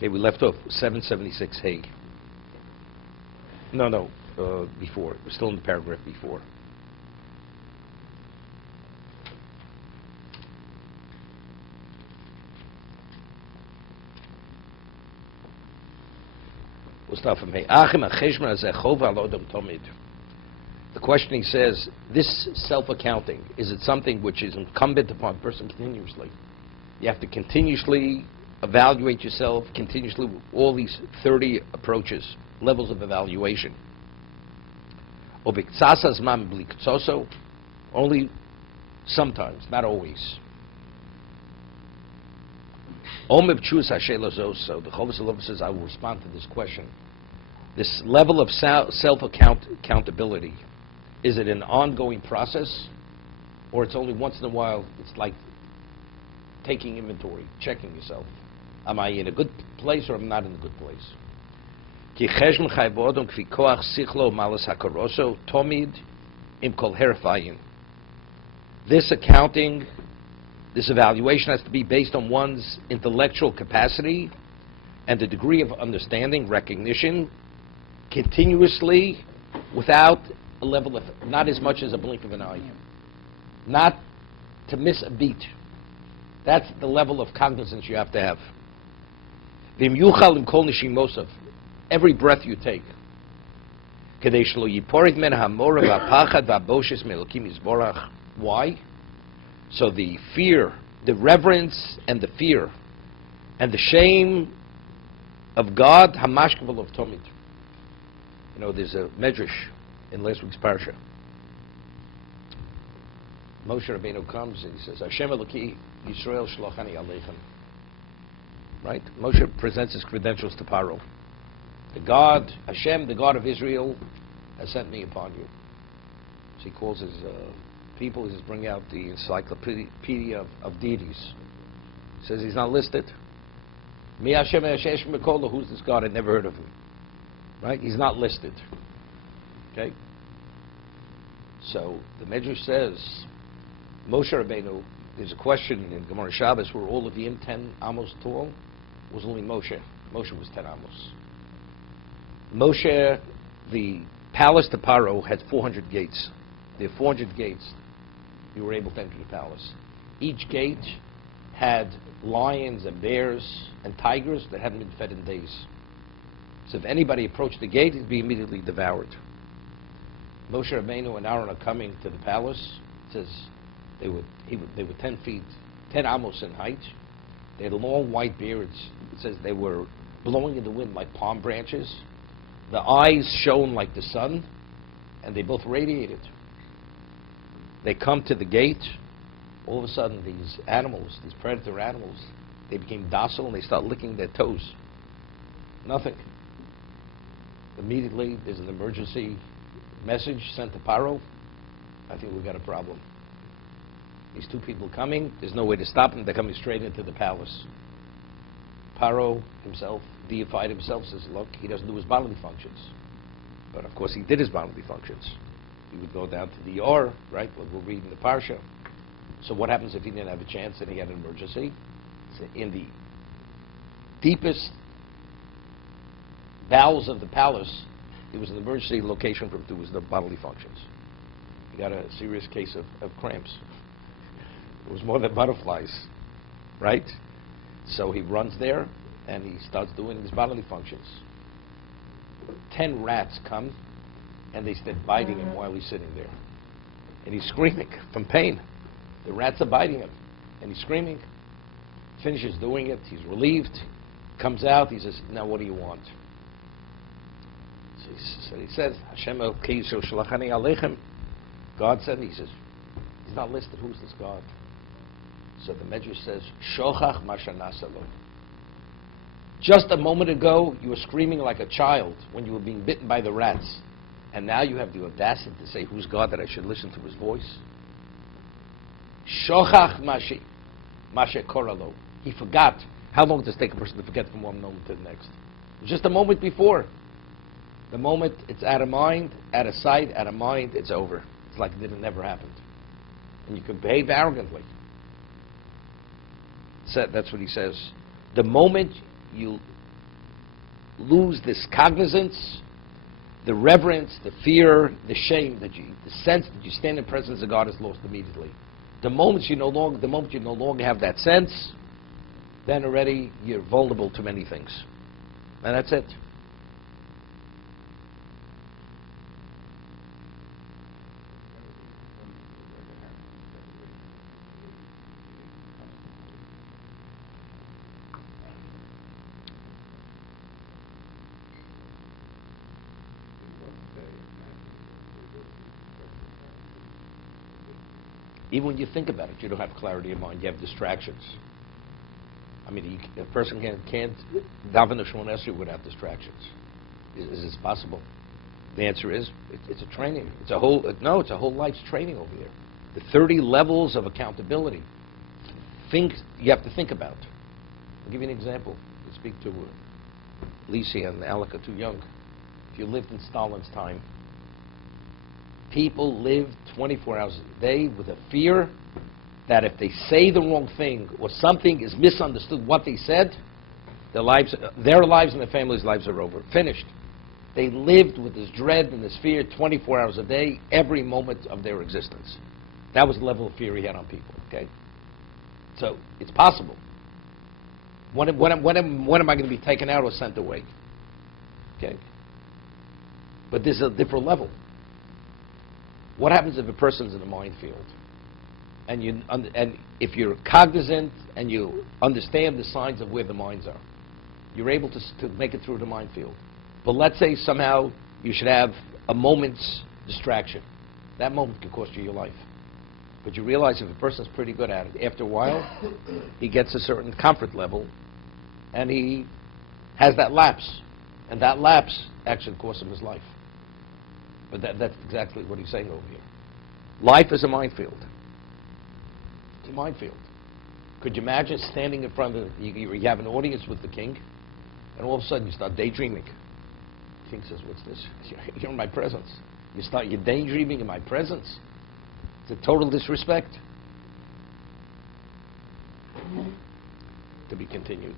Okay, we left off 776 Hey. No, before. We're still in the paragraph before. We'll start from Hey. The questioning says, this self-accounting, is it something which is incumbent upon a person continuously? You have to continuously evaluate yourself, continuously, all these 30 approaches, levels of evaluation. Only sometimes, not always. So the Chovos says, I will respond to this question. This level of self-accountability, is it an ongoing process, or it's only once in a while? It's like taking inventory, checking yourself. Am I in a good place or am I not in a good place? This accounting, this evaluation has to be based on one's intellectual capacity and the degree of understanding, recognition, continuously, without a level of, not as much as a blink of an eye. Not to miss a beat. That's the level of cognizance you have to have. Every breath you take. Why? So the fear, the reverence and the fear and the shame of God, hamashkavel of Tomid. You know, there's a medrash in last week's parsha. Moshe Rabbeinu comes and he says, Hashem Eloki Yisrael shlochani aleichem. Right? Moshe presents his credentials to Paro. The God, Hashem, the God of Israel, has sent me upon you. So he calls his people, he says, bring out the encyclopedia of deities. He says he's not listed. Mi Hashem Hashem Mekola, who's this God? I'd never heard of him. Right? He's not listed. Okay? So the Medrash says, Moshe Rabbeinu, there's a question in Gemara Shabbos, were all of the 10 amos tall? It was only Moshe. Moshe was 10 amos. Moshe, the palace to Paro had 400 gates. There are 400 gates. You were able to enter the palace. Each gate had lions and bears and tigers that hadn't been fed in days. So if anybody approached the gate, he'd be immediately devoured. Moshe Rabbeinu and Aaron are coming to the palace. It says they were 10 feet, 10 amos in height. They had long white beards. It says they were blowing in the wind like palm branches. The eyes shone like the sun, and they both radiated. They come to the gate. All of a sudden, these animals, these predator animals, they became docile and they start licking their toes. Nothing. Immediately, there's an emergency message sent to Paro. I think we've got a problem. These two people coming, there's no way to stop them. They're coming straight into the palace. Paro himself deified himself, says, look, he doesn't do his bodily functions. But of course he did his bodily functions. He would go down to the Or, right, what we're reading the Parsha. So what happens if he didn't have a chance and he had an emergency? So in the deepest bowels of the palace, it was an emergency location for him to do his bodily functions. He got a serious case of cramps. It was more than butterflies, right? So he runs there and he starts doing his bodily functions. 10 rats come and they start biting him while he's sitting there. And he's screaming from pain. The rats are biting him and he's screaming. Finishes doing it, he's relieved, comes out, he says, now what do you want? So he says, Hashem Eloki Yisrael shalachani aleichem. God said, he says, he's not listed, who's this God? So the Medrash says, Shochach mashanasalo. Just a moment ago, you were screaming like a child when you were being bitten by the rats. And now you have the audacity to say, who's God that I should listen to his voice? Shochach mashe koralo. He forgot. How long does it take a person to forget from one moment to the next? Just a moment before. The moment it's out of mind, out of sight, out of mind, it's over. It's like it never happened. And you can behave arrogantly. So that's what he says. The moment you lose this cognizance, the reverence, the fear, the shame, the sense that you stand in the presence of God is lost immediately. The moment you no longer have that sense, then already you're vulnerable to many things. And that's it. Even when you think about it, you don't have clarity of mind. You have distractions. I mean, a person can't daven the Shemona Esrei without distractions. Is this possible? The answer is, it's a training. It's a whole life's training over there. The 30 levels of accountability. You have to think about. I'll give you an example. You speak to Lisa and Alika, too young. If you lived in Stalin's time, people lived 24 hours a day with a fear that if they say the wrong thing or something is misunderstood what they said, their lives and their families' lives are over. Finished. They lived with this dread and this fear 24 hours a day, every moment of their existence. That was the level of fear he had on people. Okay, so it's possible. When am I going to be taken out or sent away? Okay, but there's a different level. What happens if a person's in a minefield, and if you're cognizant and you understand the signs of where the mines are, you're able to make it through the minefield. But let's say somehow you should have a moment's distraction. That moment could cost you your life. But you realize if a person's pretty good at it, after a while, he gets a certain comfort level, and he has that lapse. And that lapse actually costs him his life. But that's exactly what he's saying over here. Life is a minefield. It's a minefield. Could you imagine standing in front of, you have an audience with the king, and all of a sudden you start daydreaming. The king says, what's this? You're in my presence. You're daydreaming in my presence. It's a total disrespect. To be continued.